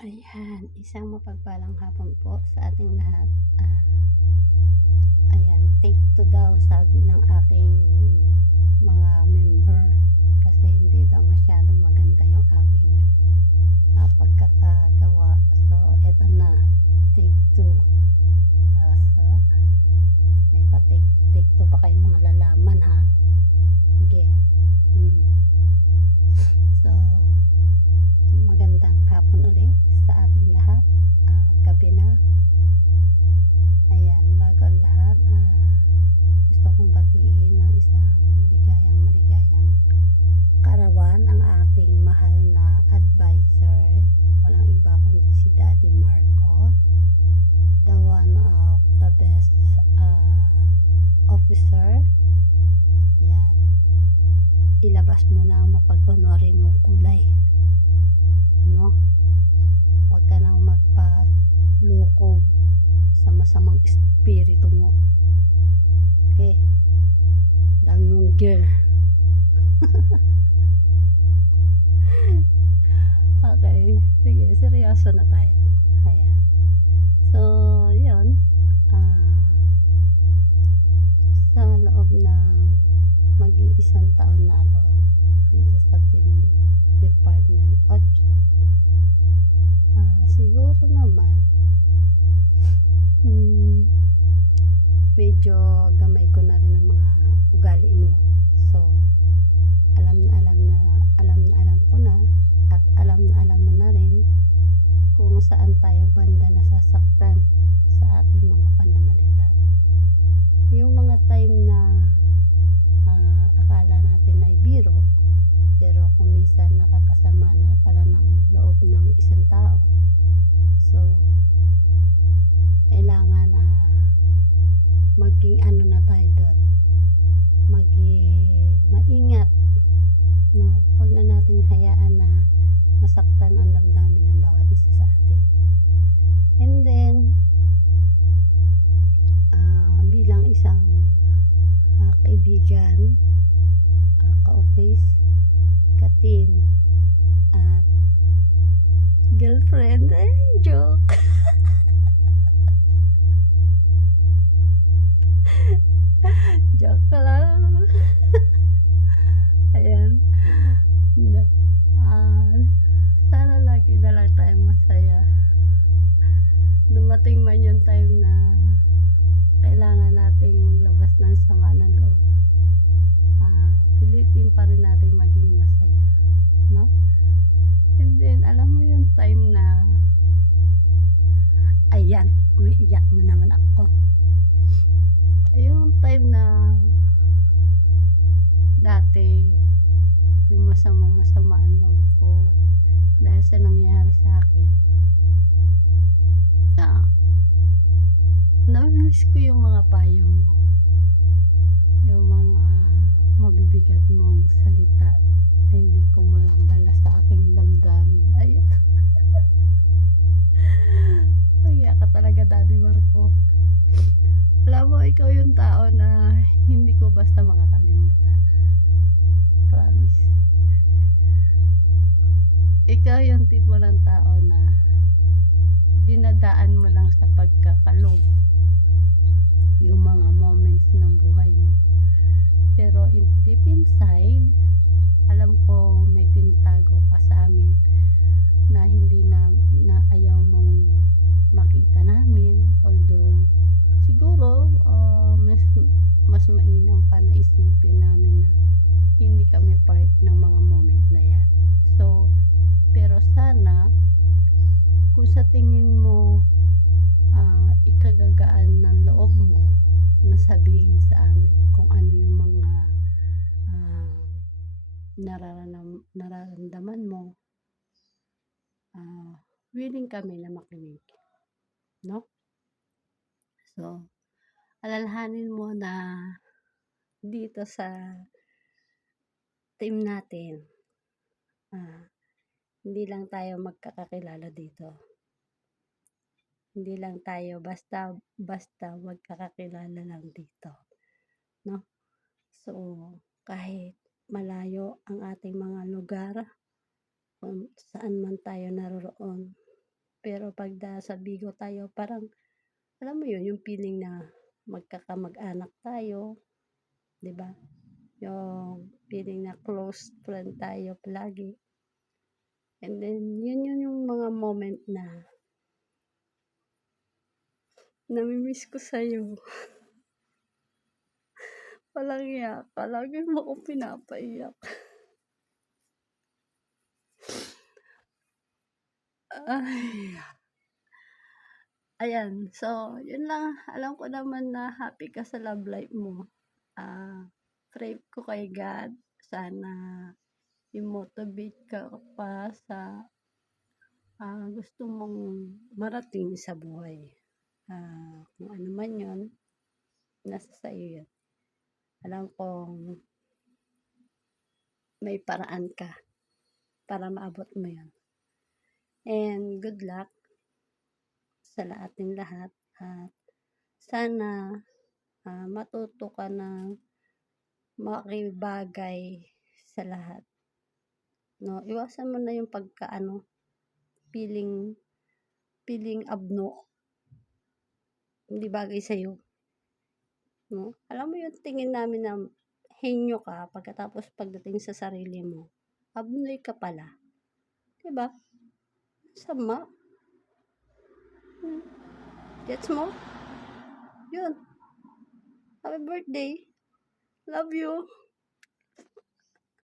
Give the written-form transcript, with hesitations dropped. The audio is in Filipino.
Ayan, isang mapagpalang hapon po sa ating lahat. Ayan, take 2 daw sabi ng aking mga member kasi hindi daw masyadong maganda yung aking pagkakagawa. So, eto na, take 2. So, may take 2 pa kayong mga lalaman ha. Okay. So, magandang hapon ulit sa ating lahat. Gabi na. Ayan, bago ang lahat, gusto kong batiin ng isang maligayang kaarawan ang ating mahal na advisor. Walang iba kundi si Daddy Marco, the one of the best officer. Ayan, ilabas mo na ang mapagkunwari mong kulay. No? Huwag ka nang magpalukob sa masamang espiritu mo. Okay? Dami mong gear. Okay. Sige, seryoso na tayo. Ayan. So, yun. Sa loob ng mag-iisang taon na ako dito sa team Department 8, siguro naman medyo gamay ko na rin ang mga ugali mo. So, alam ko na at alam mo na rin kung saan tayo banda nasasaktan sa ating mga pananalita. Yung mga time na akala natin ay biro, pero kung minsan nakakasama na pala ng loob ng isang tao. So, kailangan maging ano na tayo doon, maging maingat, no? Huwag na nating hayaan na masaktan ang damdamin ng bawat isa sa atin. And then bilang isang kaibigan, ka-office, ka-team, at girlfriend, joke. Joke lang. Ayan. Sana lagi na lang tayo masaya. Dumating man yung time na kailangan nating maglabas ng sama ng loob, pilitin pa rin natin maging masaya, no? And then, alam mo yung time na ayan, umiiyak na naman ako. Yung time na dati yung masama ang loob ko dahil sa nangyari sa akin, namimiss ko yung mga payo mo, yung mga mabibigat mong salita na hindi ko madala sa aking damdamin. Ay, kaya ka talaga, Daddy Marco. Alam mo, ikaw yung tao na hindi ko basta makakalimutan. Promise. Ikaw yung tipo ng tao na dinadaan mo lang sa pagkakalog yung mga moments ng buhay mo. Pero deep inside, alam ko may tinatago ka sa amin na hindi na ayaw mong makita namin. Although, siguro, mas mainam pa na isipin namin na hindi kami part ng mga moment na yan. So, pero sana, kung sa tingin mo ikagagaan ng loob mo na sabihin sa amin kung ano yung mga nararamdaman mo, willing kami na makinig, no? So, alalahanin mo na dito sa team natin, hindi lang tayo magkakakilala dito. Hindi lang tayo basta magkakakilala lang dito, no? So, kahit malayo ang ating mga lugar, kung saan man tayo naroroon, Pero 'pag nasa Bigo tayo parang alam mo 'yun, yung feeling na magkakamag-anak tayo, 'di ba? Yung feeling na close friend tayo palagi. And then yun yung mga moment na nami-miss ko sa'yo. Walang ya ka, lagi mo akong pinapaiyak. Ay, ayan. So, yun lang. Alam ko naman na happy ka sa love life mo. Pray ko kay God, sana i-motivate ka pa sa gusto mong marating sa buhay. Kung ano man yun, nasa sa'yo yun. Alam kong may paraan ka para maabot mo yun. And good luck sa ating lahat. At sana matuto ka ng makibagay sa lahat. No, iwasan mo na yung feeling abno, hindi bagay sa'yo. No? Alam mo yung tingin namin na henyo ka pagkatapos pagdating sa sarili mo, abnoy ka pala. Diba? Sama. Gets mo? Yun. Happy birthday. Love you.